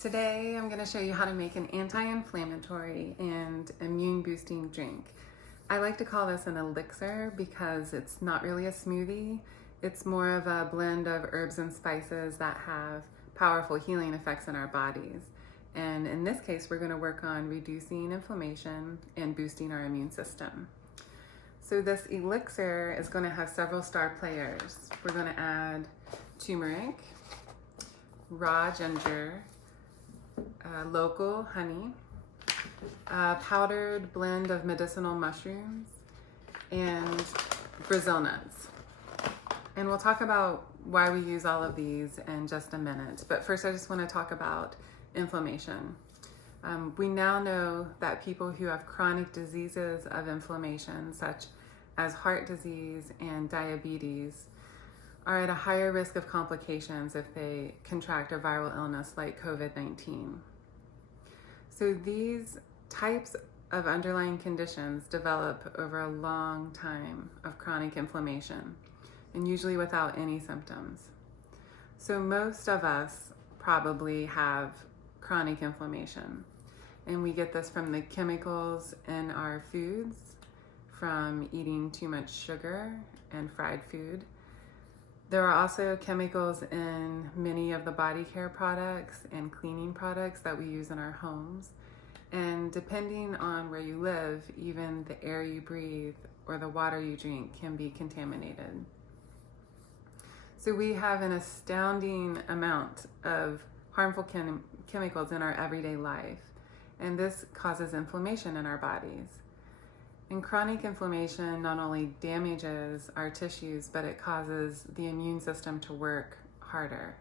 Today I'm going to show you how to make an anti-inflammatory and immune boosting drink. I like to call this an elixir because it's not really a smoothie. It's more of a blend of herbs and spices that have powerful healing effects in our bodies. And in this case, we're going to work on reducing inflammation and boosting our immune system. So this elixir is going to have several star players. We're going to add turmeric, raw ginger, local honey, a powdered blend of medicinal mushrooms, and Brazil nuts. And we'll talk about why we use all of these in just a minute. But first, I just want to talk about inflammation. We now know that people who have chronic diseases of inflammation, such as heart disease and diabetes, are at a higher risk of complications if they contract a viral illness like COVID-19. So these types of underlying conditions develop over a long time of chronic inflammation, and usually without any symptoms. So most of us probably have chronic inflammation, and we get this from the chemicals in our foods, from eating too much sugar and fried food. There are also chemicals in many of the body care products and cleaning products that we use in our homes. And depending on where you live, even the air you breathe or the water you drink can be contaminated. So we have an astounding amount of harmful chemicals in our everyday life, and this causes inflammation in our bodies. And chronic inflammation not only damages our tissues, but it causes the immune system to work harder.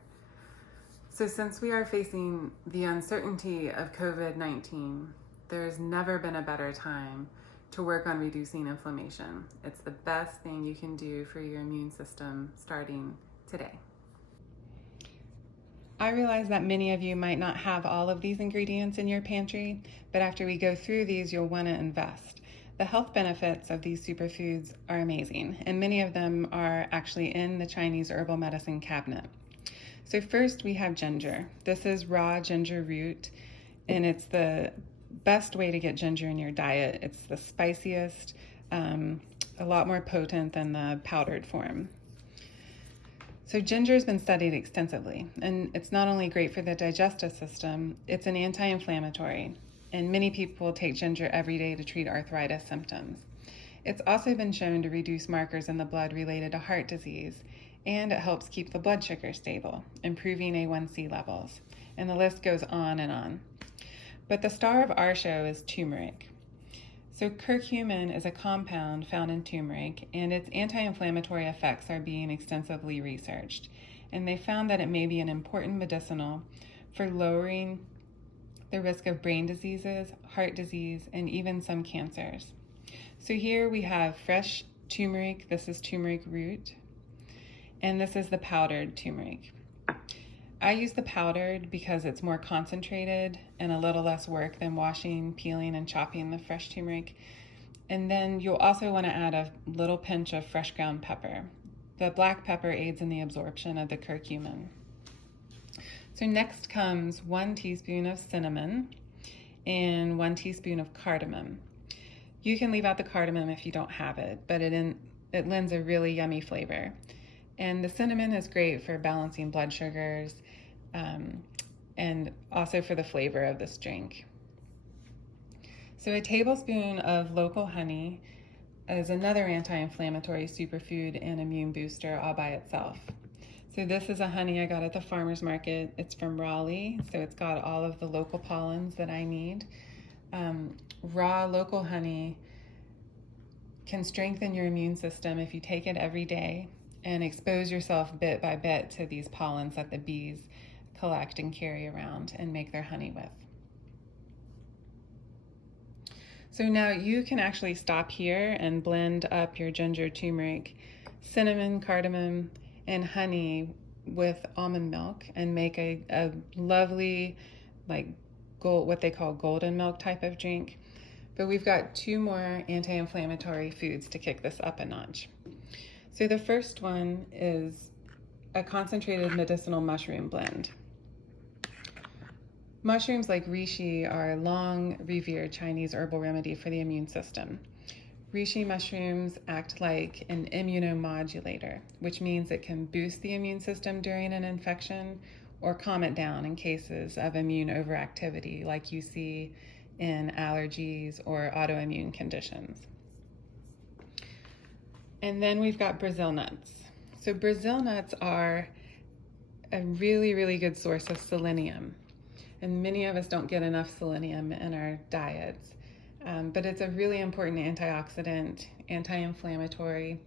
So since we are facing the uncertainty of COVID-19, there's never been a better time to work on reducing inflammation. It's the best thing you can do for your immune system starting today. I realize that many of you might not have all of these ingredients in your pantry, but after we go through these, you'll want to invest. The health benefits of these superfoods are amazing, and many of them are actually in the Chinese herbal medicine cabinet. So first we have ginger. This is raw ginger root, and it's the best way to get ginger in your diet. It's the spiciest, a lot more potent than the powdered form. So ginger has been studied extensively, and it's not only great for the digestive system, it's an anti-inflammatory. And many people take ginger every day to treat arthritis symptoms. It's also been shown to reduce markers in the blood related to heart disease, and it helps keep the blood sugar stable, improving A1C levels. And the list goes on and on. But the star of our show is turmeric. So curcumin is a compound found in turmeric, and its anti-inflammatory effects are being extensively researched. And they found that it may be an important medicinal for lowering the risk of brain diseases, heart disease, and even some cancers. So here we have fresh turmeric. This is turmeric root, and this is the powdered turmeric. I use the powdered because it's more concentrated and a little less work than washing, peeling, and chopping the fresh turmeric. And then you'll also want to add a little pinch of fresh ground pepper. The black pepper aids in the absorption of the curcumin. So next comes 1 teaspoon of cinnamon and 1 teaspoon of cardamom. You can leave out the cardamom if you don't have it, but it lends a really yummy flavor. And the cinnamon is great for balancing blood sugars and also for the flavor of this drink. So a tablespoon of local honey is another anti-inflammatory superfood and immune booster all by itself. So this is a honey I got at the farmer's market. It's from Raleigh, so it's got all of the local pollens that I need. Raw local honey can strengthen your immune system if you take it every day and expose yourself bit by bit to these pollens that the bees collect and carry around and make their honey with. So now you can actually stop here and blend up your ginger, turmeric, cinnamon, cardamom, and honey with almond milk and make a lovely, what they call golden milk type of drink. But we've got 2 more anti-inflammatory foods to kick this up a notch. So the first one is a concentrated medicinal mushroom blend. Mushrooms like reishi are a long revered Chinese herbal remedy for the immune system. Reishi mushrooms act like an immunomodulator, which means it can boost the immune system during an infection or calm it down in cases of immune overactivity like you see in allergies or autoimmune conditions. And then we've got Brazil nuts. So Brazil nuts are a really, really good source of selenium. And many of us don't get enough selenium in our diets. But it's a really important antioxidant, anti-inflammatory,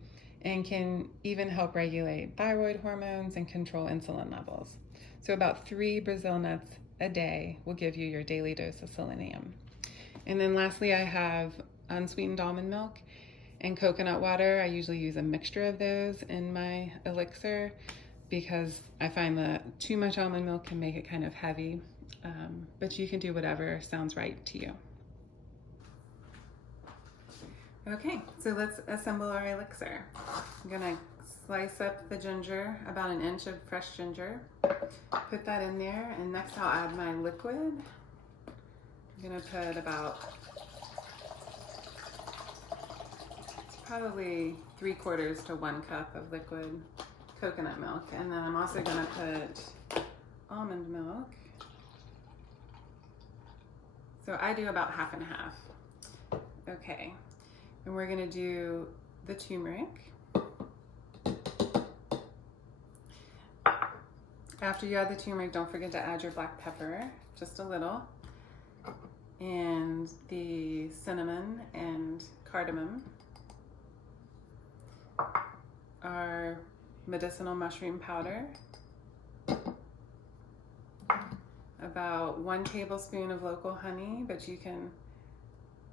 and can even help regulate thyroid hormones and control insulin levels. So about 3 Brazil nuts a day will give you your daily dose of selenium. And then lastly, I have unsweetened almond milk and coconut water. I usually use a mixture of those in my elixir because I find that too much almond milk can make it kind of heavy. But you can do whatever sounds right to you. Okay, so let's assemble our elixir. I'm gonna slice up the ginger, about an inch of fresh ginger. Put that in there, and next I'll add my liquid. I'm gonna put about probably 3/4 to 1 cup of liquid coconut milk, and then I'm also gonna put almond milk. So I do about half and half. Okay, and we're gonna do the turmeric. After you add the turmeric, don't forget to add your black pepper, just a little, and the cinnamon and cardamom, our medicinal mushroom powder, about 1 tablespoon of local honey, but you can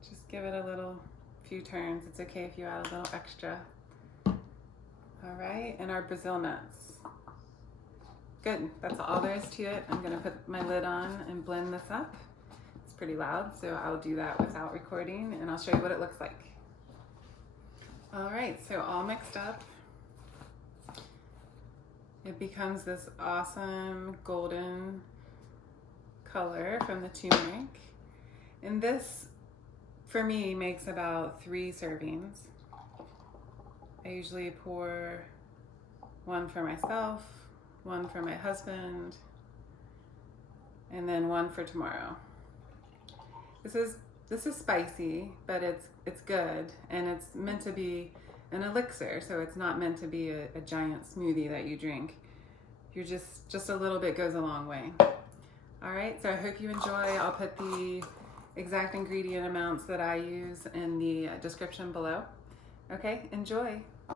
just give it a few turns. It's okay if you add a little extra. All right, and our Brazil nuts. Good, that's all there is to it. I'm gonna put my lid on and blend this up. It's pretty loud, so I'll do that without recording, and I'll show you what it looks like. All right, so all mixed up. It becomes this awesome golden color from the turmeric. And this, for me, makes about 3 servings. I usually pour 1 for myself, 1 for my husband, and then 1 for tomorrow. This is spicy, but it's good, and it's meant to be an elixir, so it's not meant to be a giant smoothie that you drink. You're just a little bit goes a long way. All right, so I hope you enjoy. I'll put the exact ingredient amounts that I use in the description below. Okay, enjoy.